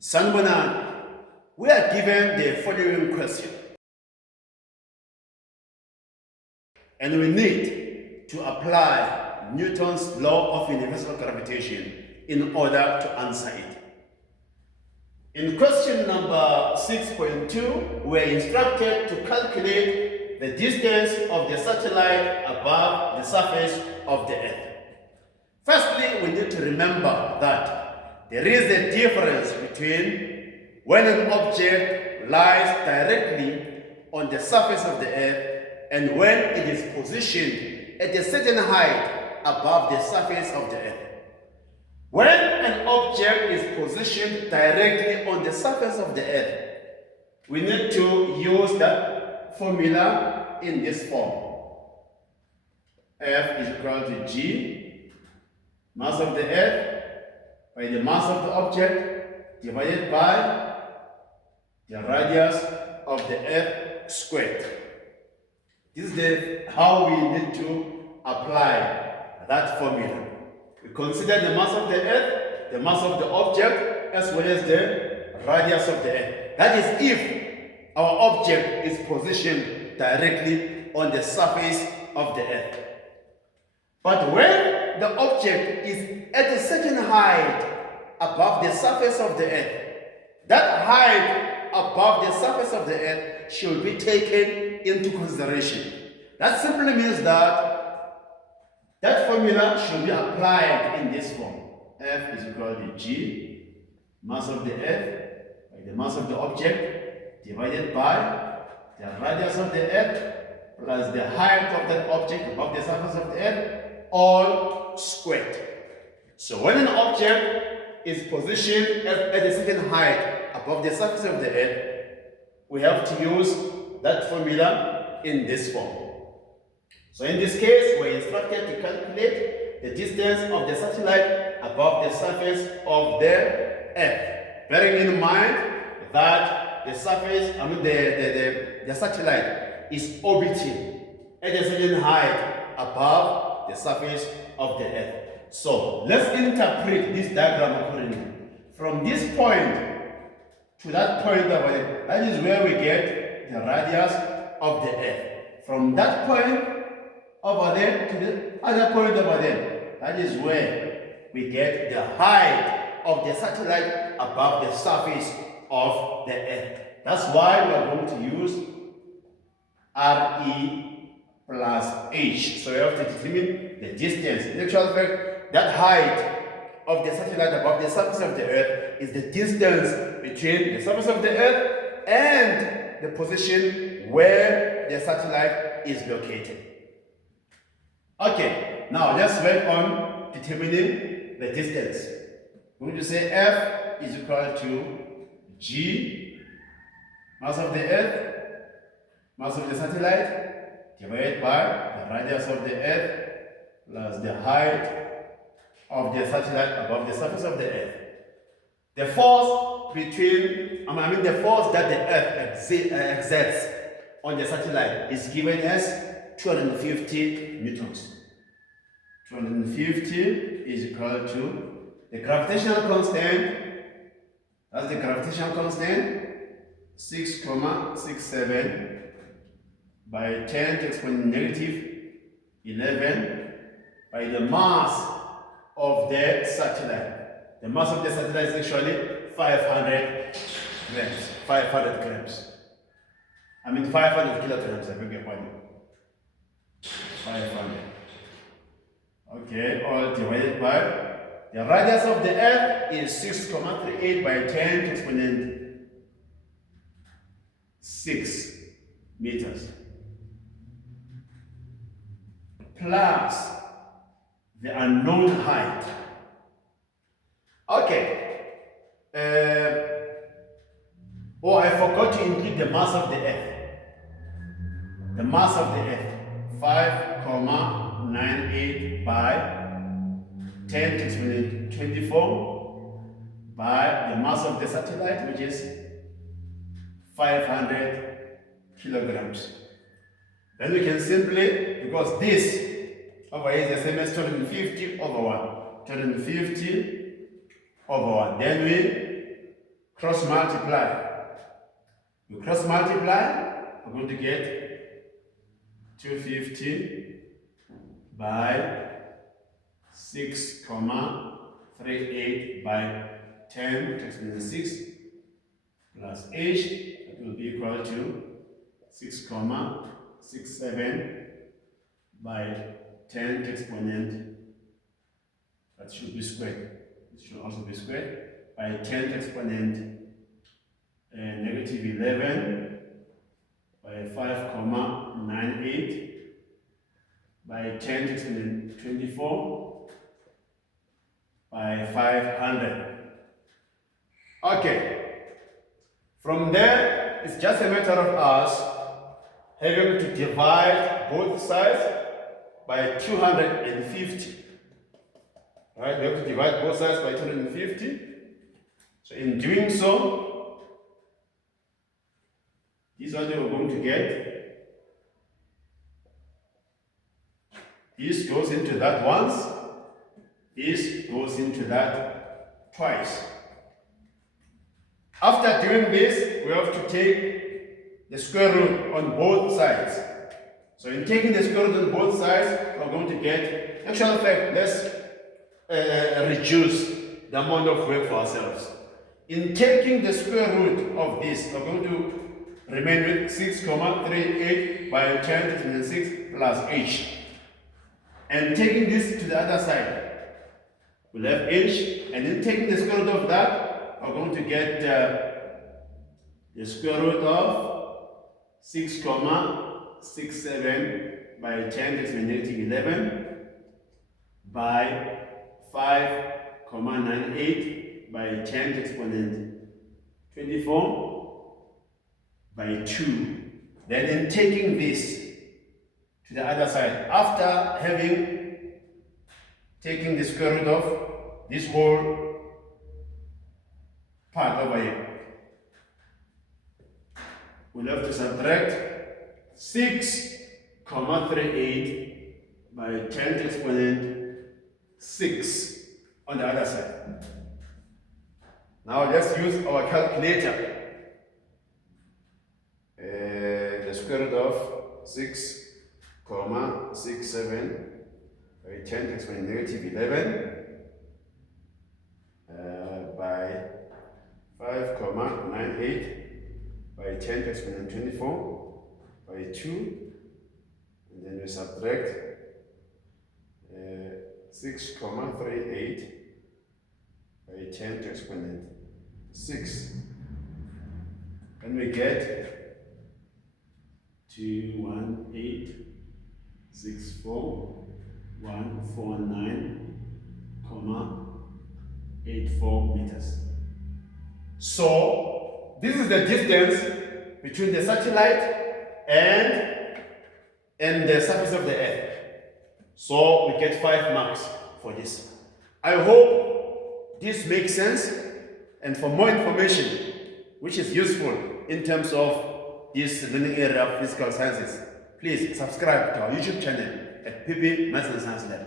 Sanbonan, we are given the following question, and we need to apply Newton's law of universal gravitation in order to answer it. In question number 6.2, we are instructed to calculate the distance of the satellite above the surface of the Earth. Firstly, we need to remember that there is a difference between when an object lies directly on the surface of the Earth and when it is positioned at a certain height above the surface of the Earth. When an object is positioned directly on the surface of the Earth, we need to use that formula in this form. F is equal to G, mass of the Earth, by the mass of the object, divided by the radius of the Earth squared. This is how we need to apply that formula. We consider the mass of the Earth, the mass of the object, as well as the radius of the Earth. That is if our object is positioned directly on the surface of the Earth. But when the object is at a certain height above the surface of the Earth, that height above the surface of the Earth should be taken into consideration. That simply means that formula should be applied in this form. F is equal to G, mass of the Earth, by the mass of the object, divided by the radius of the Earth, plus the height of that object above the surface of the Earth, all squared. So when an object is positioned at a certain height above the surface of the Earth, we have to use that formula in this form. So in this case, we're instructed to calculate the distance of the satellite above the surface of the Earth, bearing in mind that the satellite is orbiting at a certain height above the surface of the Earth. So let's interpret this diagram accordingly. From this point to that point over there, that is where we get the radius of the Earth. From that point over there to the other point over there, that is where we get the height of the satellite above the surface of the Earth. That's why we are going to use RE plus H. So we have to determine the distance. In actual fact, that height of the satellite above the surface of the Earth is the distance between the surface of the Earth and the position where the satellite is located. Okay, now let's work on determining the distance. We're going to say F is equal to G, mass of the Earth, mass of the satellite, divided by the radius of the Earth plus the height of the satellite above the surface of the Earth. The force the force that the Earth exerts on the satellite is given as 250 newtons. 250 is equal to the gravitational constant. That's the gravitational constant, 6,67 by 10 to the exponent negative 11 by the mass of the satellite. The mass of the satellite is actually 500 grams. 500 grams. 500 kilograms, I beg your pardon. 500. Okay, all divided by the radius of the Earth is 6,38 by 10 to the exponent 6 meters. Plus the unknown height. Okay. I forgot to include the mass of the Earth. The mass of the Earth, 5,98 by 10 to the exponent 24 by the mass of the satellite, which is 500 kilograms. Then we can simply, because this over here is the same as 250 over 1. 250 over 1. Then we cross multiply. You cross multiply, we're going to get 250 by 6,38 by 10 to the 6 plus h, that will be equal to 6,67 by 10 to exponent, that should be squared. It should also be squared by 10 to exponent negative 11 by 5,98 by 10 to exponent 24 by 500. Okay. From there, it's just a matter of us having to divide both sides by 250. Right? We have to divide both sides by 250. So in doing so, this is what we're going to get. This goes into that once. This goes into that twice. After doing this, we have to take the square root on both sides. So in taking the square root on both sides, we're going to get, actual fact, let's reduce the amount of work for ourselves. In taking the square root of this, we're going to remain with 6,38 by 10 to the 6 plus h. And taking this to the other side, we'll have h, and then taking the square root of that, we're going to get the square root of 6,67 by 10 to the negative 11 by 5,98 by 10 to exponent 24 by 2. Then in taking this to the other side, after having taken the square root of this whole part over here, we'll have to subtract 6,38 by 10 to exponent 6 on the other side. Now let's use our calculator. The square root of 6,67 by 10 to exponent negative 11 by 5,98 by 10 to exponent 24 by 2, and then we subtract 6,38 by 10 to exponent 6, and we get 218,64149,84 meters. So this is the distance between the satellite and the surface of the Earth. So we get 5 marks for this. I hope this makes sense, and for more information which is useful in terms of this learning area of physical sciences, please subscribe to our YouTube channel at PP Maths and Science Lab.